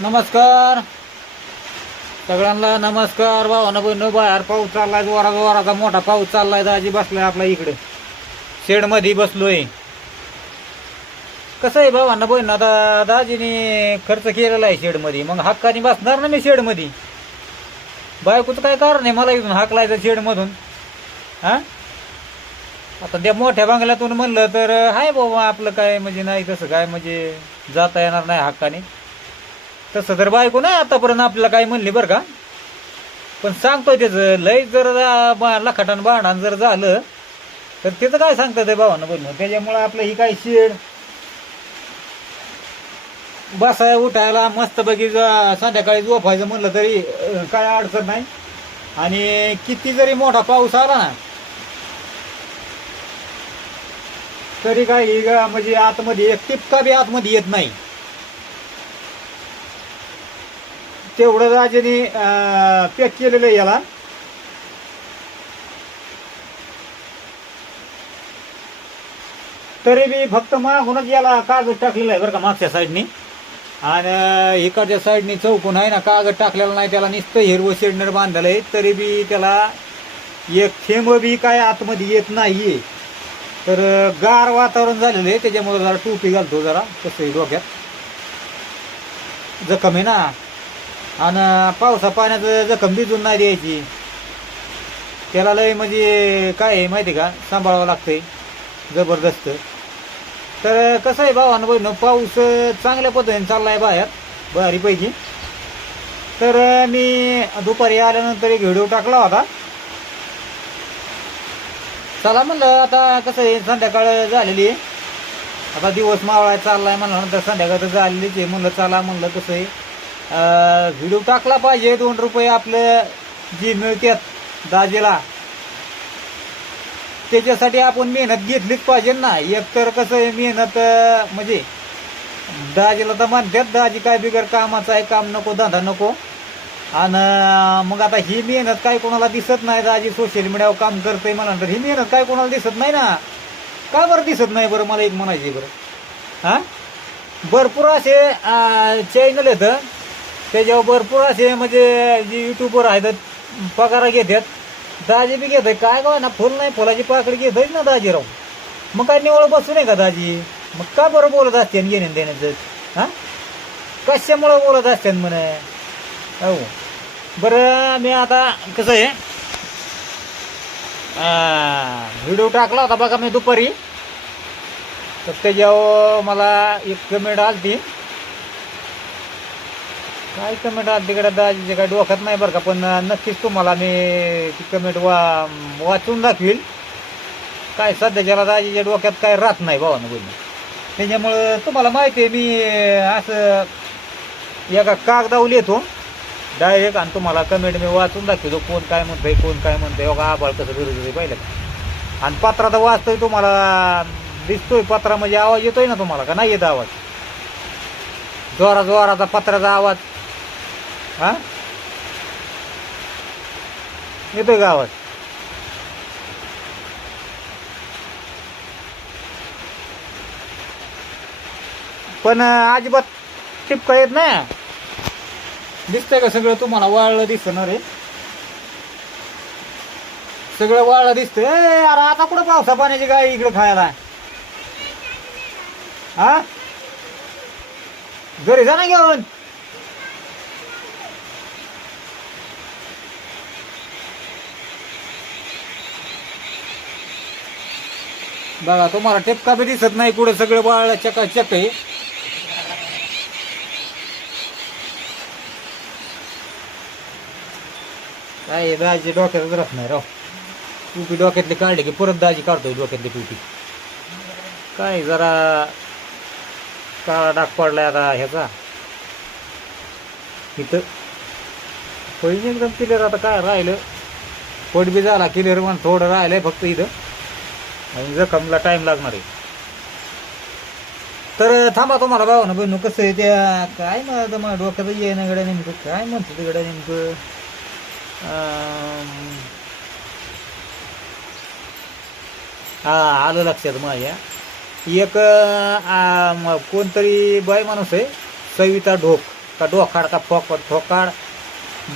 नमस्कार. सगळ्यांना नमस्कार. भावानं बहिण बाहेर पाऊस चाललाय जोरा जोराचा मोठा पाऊस चाललाय दाजी बसलाय आपला इकडे. शेडमध्ये बसलोय. कसं आहे भावांना बहिण? आता दाजीने खर्च केलेला आहे शेडमध्ये. मग हक्काने बसणार ना मी शेडमध्ये? बायकोचं काय कारण आहे? मला इथून हाकलायचं शेडमधून. हा? आता त्या मोठ्या बंगल्यातून म्हणलं तर आहे बाबा आपलं काय म्हणजे नाही तसं काय म्हणजे जाता येणार नाही हक्काने. तसं तर बायको नाही आतापर्यंत आपल्याला काय म्हणली बरं का. पण सांगतोय त्याचं लय जर बा- लखाटान बाणान जर झालं तर त्याचं काय सांगतं ते भावानं बोलणं त्याच्यामुळं आपलं ही काय शेड बसाय उठायला मस्तपैकी संध्याकाळी झोपायचं म्हणलं तरी काय अडचण नाही. आणि किती जरी मोठा पाऊस आला ना तरी काय ही म्हणजे आतमध्ये एक टिपका बी आतमध्ये येत नाही. तेवढं राजेने पॅक केलेलं आहे याला. तरी बी फक्त मागूनच याला कागद टाकलेला आहे बरं का मागच्या साईडनी आणि इकडच्या साईडनी चौकून आहे ना कागद टाकलेला नाही त्याला नुसतं हिरवं शेडनर बांधलेलं आहे. तरी बी त्याला एक थेंब बी काय आतमध्ये येत नाहीये. तर गार वातावरण झालेलं आहे. त्याच्यामुळे जरा टोपी घालतो जरा कसं डोक्यात. जखम आहे ना. आणि पावसा पाण्याचं जखम भिजून नाही द्यायची. त्याला लय म्हणजे काय आहे माहिती का? सांभाळावं लागतंय. जबरदस्त. तर कसं आहे भावानं बहिण पाऊस चांगल्या पद्धतीने चाललाय बाहेर बारीपैकी तर मी दुपारी आल्यानंतर एक व्हिडिओ टाकला होता. चला म्हणलं आता कसं आहे संध्याकाळ झालेली आहे. आता दिवस मावळा चाललाय म्हणल्यानंतर संध्याकाळ तर झालेलीच आहे. म्हणलं चला म्हणलं कसं आहे. व्हिडिओ टाकला पाहिजे दोन रुपये आपलं जी मिळतात दाजेला. त्याच्यासाठी आपण मेहनत घेतलीच पाहिजे ना. एक तर कसं आहे मेहनत म्हणजे दाजीला तर म्हणतात दाजी काय बिगर कामाचं आहे काम नको धंदा नको. आणि मग आता ही मेहनत काय कोणाला दिसत नाही दाजी सोशल मीडियावर काम करते मला तर ही मेहनत काय कोणाला दिसत नाही ना. का बरं दिसत नाही बरं मला एक म्हणायची बरं. हां? भरपूर असे चॅनल आहेत त्याच्यावर भरपूर असे म्हणजे जे युट्यूबवर आहेत पगार घेतात. दाजी बी घेत काय का ना फुल नाही फुलाची पाकडी घेत ना दाजीराव. मग काय निवळ बसू नये का दाजी? मग का बरं बोलत असते घेणे देण्याचं? हां? कशामुळं बोलत असते म्हणे? हो बरं मी आता कसं आहे व्हिडिओ टाकला होता बघा मी दुपारी. तर त्याच्यावर मला एक कमेंट आलती. काय कमेंट आली तिकडे दाजीचे काय डोक्यात नाही बरं का पण नक्कीच तुम्हाला मी ती कमेंट वा वाचून दाखवील. काय सध्याच्याला दाजीच्या डोक्यात काय राहत नाही भावानं बोलणं. त्याच्यामुळं तुम्हाला माहिती आहे मी असं एका कागदावर येतो डायरेक्ट आणि तुम्हाला कमेंट मी वाचून दाखवतो कोण काय म्हणतंय कोण काय म्हणतंय. हो बघा आभाळ कसं विरोधी पाहिलं का? आणि पत्रात वाचतोय तुम्हाला दिसतोय पत्रा म्हणजे आवाज येतोय ना तुम्हाला का? नाही येत आवाज. जोरा जोराचा पत्राचा आवाज. हा? येतोय का आवाज? पण अजिबात टिपका येत नाही. दिसतंय का सगळं? तुम्हाला वाळलं दिसणार आहे सगळं वाळलं दिसतंय. अरे आता कुठं पावसा पाण्याची गाय इकडे खायला? हा? घरी जा ना घेऊन. बघा तुम्हाला टेपका बी दिसत नाही कुठं सगळं बाळाला चका चक आहे. काय दाजी डोक्यातच राहत नाही राव. टुपी डोक्यातली काढली की परत दाजी काढतोय डोक्यातली टुपी. काय जरा काळा डाग पडलाय आता ह्याचा. इथं पहिली एकदम क्लिअर आता काय राहिलं? पोट बी झाला क्लिअर पण थोडं राहिलंय फक्त इथं. आणि जखमला टाईम लागणार आहे. तर थांबा तुम्हाला बाबा ना बहिणू कसं आहे त्या काय मग मला डोक्यात येणं गड्या नेमकं काय म्हणतो ते गड्या नेमकं? हा आलं लक्षात माझ्या. एक कोणतरी बाय माणूस आहे सविता ढोक. का डोकाड का फोक फोकाड?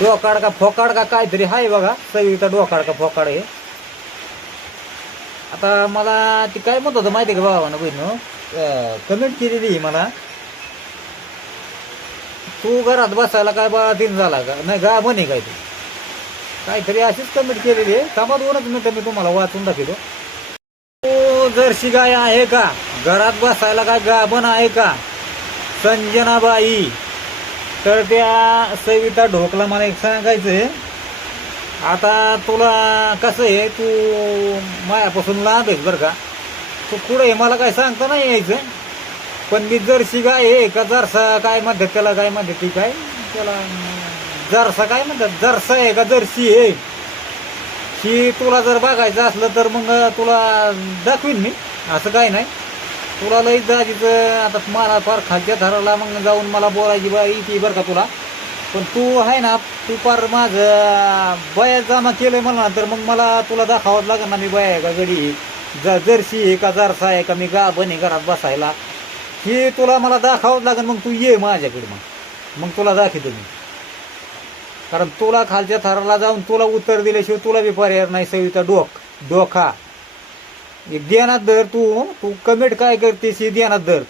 डोकाड का फोकाड का काहीतरी आहे बघा सविता डोकाड का फोकाड हे आता मला ते काय म्हणत होतं माहिती आहे का भावानं बहिण? कमेंट केलेली आहे मला. तू घरात बसायला काय बा दिन झाला का? नाही गा म्हणे काय तू काहीतरी अशीच कमेंट केलेली आहे. कामात दोनच मिनिटं मी तुम्हाला वाचून दाखवतो. तू जर्सी गाय आहे का? घरात बसायला काय गाभण आहे का? संजनाबाई तर त्या सविता ढोकला मला एक सांगायचं आहे आता तुला कसं आहे तू मायापासून लांब आहेस बरं का. तू कुठं आहे मला काय सांगता नाही यायचं. पण मी जर्सी गाय आहे का जरसा काय म्हणतात त्याला काय म्हणतात ती काय? त्याला जरसा काय म्हणतात? जरसा आहे का जर्सी आहे. ही तुला जर बघायचं असलं तर मग तुला दाखवीन मी. असं काय नाही. तुला लई जागीचं आता मला फार खालच्या थराला मग जाऊन मला बोलायची बा इथे बरं का तुला. पण तू आहे ना तू पार माझं बया जमा केलंय मला तर मग मला तुला दाखवावं लागेल ना मी बया आहे का गडी? ज जर्सी आहे का जरसा आहे का मी गा बने घरात बसायला? हे तुला मला दाखवावं लागेल मग तू ये माझ्याकडे मग. मग तुला दाखवतो मी. कारण तुला खालच्या थराला जाऊन तुला उत्तर दिल्याशिवाय तुला बी पर्याय नाही सविता डोक डोखा एक ध्यानात धर तू तू कमेंट काय करतेस हे ध्यानात धर.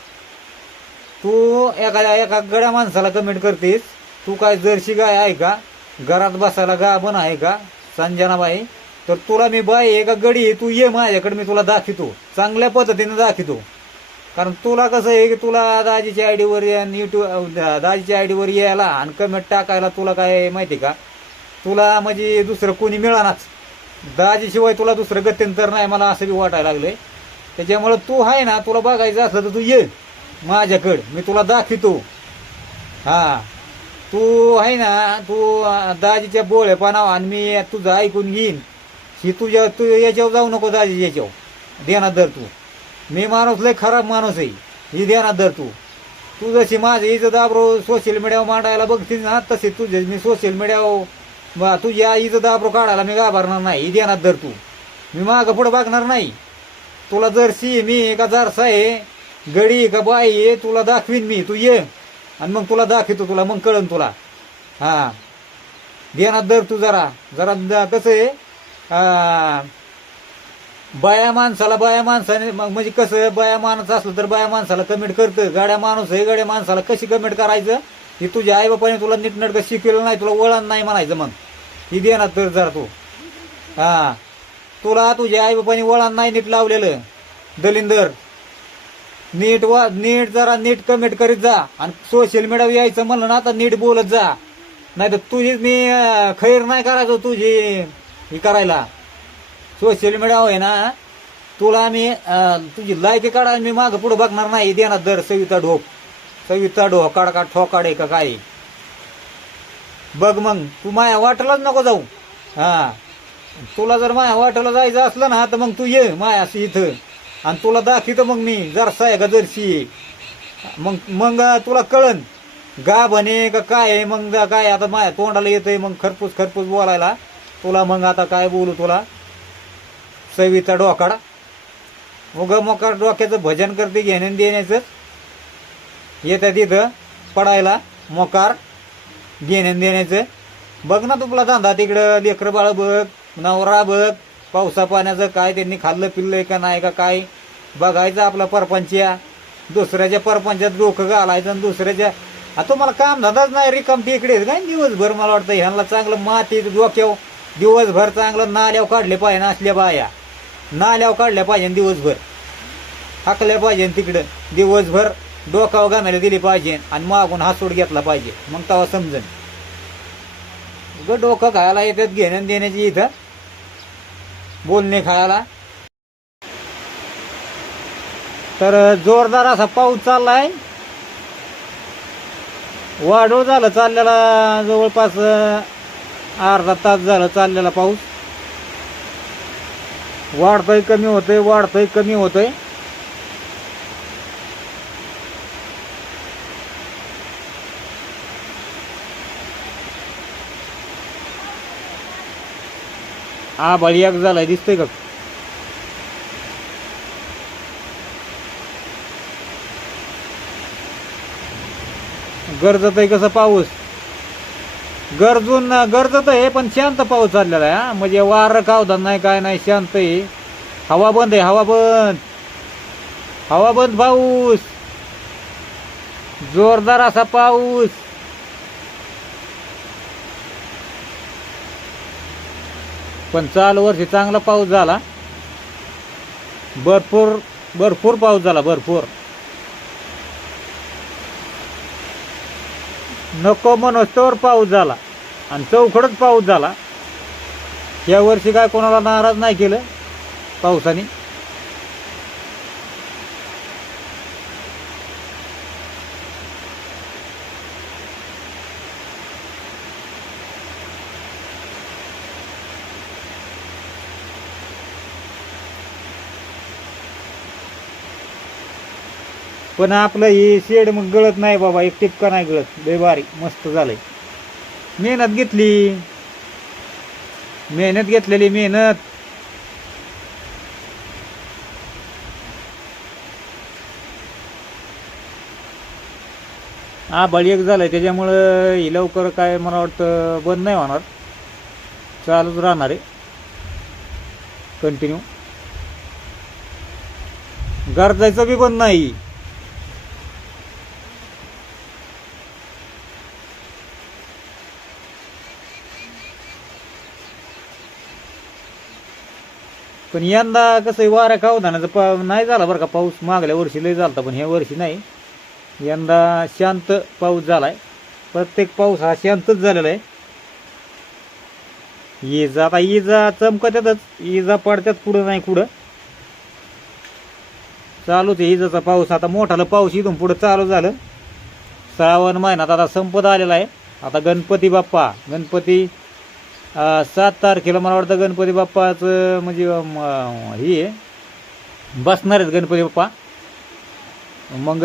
तू एका एका गड्या माणसाला कमेंट करतेस. तू काय जर्शी गाय आहे का? घरात बसायला गा आहे का? संजनाबाई तर तुला मी बाई आहे का गडी आहे? तू ये माझ्याकडे मी तुला दाखवितो चांगल्या पद्धतीने दाखवितो कारण तुला कसं आहे की तुला दाजीच्या आयडीवर युट्यूब दाजीच्या आयडीवर यायला आणि कमेंट टाकायला तुला काय माहिती का? तुला म्हणजे दुसरं कोणी मिळानाच. दाजीशिवाय तुला दुसरं गत्यंतर नाही मला असं बी वाटायला लागलंय. त्याच्यामुळं तू आहे ना तुला बघायचं असलं तर तू ये माझ्याकडं मी तुला दाखवितो हां. तू आहे ना तू दाजीच्या दाजीच्या बोळेपणावर आणि मी तुझं ऐकून घेईन. ही तुझ्या तू याच्यावर जाऊ नको दाजी याच्यावर. देणार धर तू. मी माणूस लय खराब माणूस आहे. ही देणार धर तू. तू जशी माझं इज्जत दाबरो सोशल मीडियावर मांडायला बघतील ना तसे तुझे मी सोशल मीडियावर बा तुझ्या इज्जत दाबरो काढायला मी घाबरणार नाही. ही देणार धर तू. मी मागं पुढं बघणार नाही. तुला जर्सी मी का जरसा आहे? गडी का बाई आहे? तुला दाखवीन मी. तू ये. आणि मग तुला दाखवतो तुला मग कळन तुला. हा. देणार दर तू जरा. जरा द- कसं आहे? बाया माणसाला बाया माणसाने मग म्हणजे कसं बाया माणूस असलं तर बाया माणसाला कमेंट करतं. गाड्या माणूस आहे गाड्या माणसाला कशी कमेंट करायचं? हे तुझ्या आई बापाने तुला नीटनटकं शिकवलं नाही तुला वळण नाही म्हणायचं मग. ही देणार तर जरा तू. हा. तुला तुझ्या आई बापाने वळण नाही नीट लावलेलं. दलिंदर. नीट वा नीट जरा नीट कमेंट करीत जा. आणि सोशल मीडियावर यायचं म्हणलं ना आता नीट बोलत जा. नाही तर तुझी मी अं, खैर नाही करायचो तुझी हे करायला. सोशल मीडियावर आहे ना तुला मी अं, तुझी लायकी काढा मी मागं पुढं बघणार नाही. देणार दर सविता ढोक. सविता ढोकाड का ठोकाड आहे का काय? बघ मग तू माया वाटेलाच नको जाऊ. हा. तुला जर माया वाटेला जायचं असलं ना तर मग तू ये माया इथं. आणि तुला दाखवतो मग मी जरसा आहे का जरशी मग मग तुला कळन गा बने का काय आहे मग काय आता माया तोंडाला येतंय मग खरपूस खरपूस बोलायला. तुला मग आता काय बोलू तुला? सवीचा डोकाडा. उग मोकार डोक्याचं भजन करते घेण्यान देण्याचं. येत्या तिथं पडायला मोकार घेण्यान देण्याचं. बघ ना तुला धंदा तिकडं लेकरं बाळ बघ नवरा बघ. पावसा पाण्याचं काय त्यांनी खाल्लं पिल्लं का नाही का काय? बघायचं आपला परपंचिया दुसऱ्याच्या परपंचात डोकं घालायचं आणि दुसऱ्याच्या आता तुम्हाला काम धंदाच नाही रिकाम तिकडे काय दिवसभर मला वाटतं ह्यांना चांगलं माती डोक्याव दिवसभर चांगलं नाल्यावर काढले पाहिजे ना असल्या बाया. नाल्यावर काढल्या पाहिजे दिवसभर. हाकल्या पाहिजे तिकडं. दिवसभर डोकावर घालायला दिली पाहिजे आणि मागून हासूड घेतला पाहिजे. मग तेव्हा समजन. उगाच डोकं खायला येतात घेण्या देण्याची इथं. बोलणे खायला. तर जोरदार असा पाऊस चाललाय. वाढव झालं चाललेला जवळपास अर्धा तास झालं चाललेला पाऊस. वाढतोय कमी होतोय वाढतोय कमी होतोय. हा बळीयाक झालाय दिसतोय का? गरजत आहे कसं पाऊस? गरजून गरजत आहे पण शांत पाऊस चाललेला आहे हा. म्हणजे वारं कावधान नाही काय नाही शांत आहे. हवा बंद आहे हवा बंद. हवा बंद पाऊस. जोरदार असा पाऊस. पण चालू वर्षी चांगला पाऊस झाला. भरपूर भरपूर पाऊस झाला भरपूर. नको मनोस्तवर पाऊस झाला आणि चौखडच पाऊस झाला. या वर्षी काय कोणाला नाराज नाही केलं पावसाने. पण आपलं हे शेड मग गळत नाही बाबा एक टिपका नाही गळत. लय भारी मस्त झालंय. मेहनत घेतली. मेहनत घेतलेली मेहनत. आभाळ एक झालंय त्याच्यामुळं ही लवकर काय मला वाटतं बंद नाही होणार. चालूच राहणार आहे. कंटिन्यू गरजायचं बी बंद नाही. पण यंदा कसं वारा वाऱ्या पा नाही झाला बरं का पाऊस. मागल्या वर्षी लय झाला पण ह्या वर्षी नाही. यंदा शांत पाऊस झाला आहे प्रत्येक पाऊस हा शांतच झालेला आहे. इजा आता इजा चमकत्यातच. इजा पडत्यात पुढं नाही कुठं चालूच आहे इजाचा पाऊस. आता मोठाला पाऊस इथून पुढं चालू झालं. श्रावण महिन्यात आता संपत आलेला आहे. आता गणपती बाप्पा गणपती सात तारखेला मला वाटतं गणपती बाप्पाचं म्हणजे ही हे आहे. बसणार आहेत गणपती बाप्पा. मग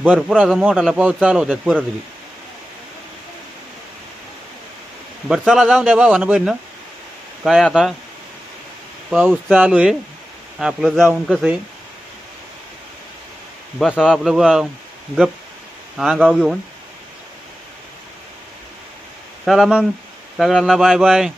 भरपूर असा मोठाला पाऊस चालू होत्यात परत बी. बरं चला जाऊन द्या भावानं बहिणं. काय आता पाऊस चालू आहे. आपलं जाऊन कसं आहे? बसावं आपलं गप अंगाव घेऊन. चला मग. सगळ्यांना बाय बाय.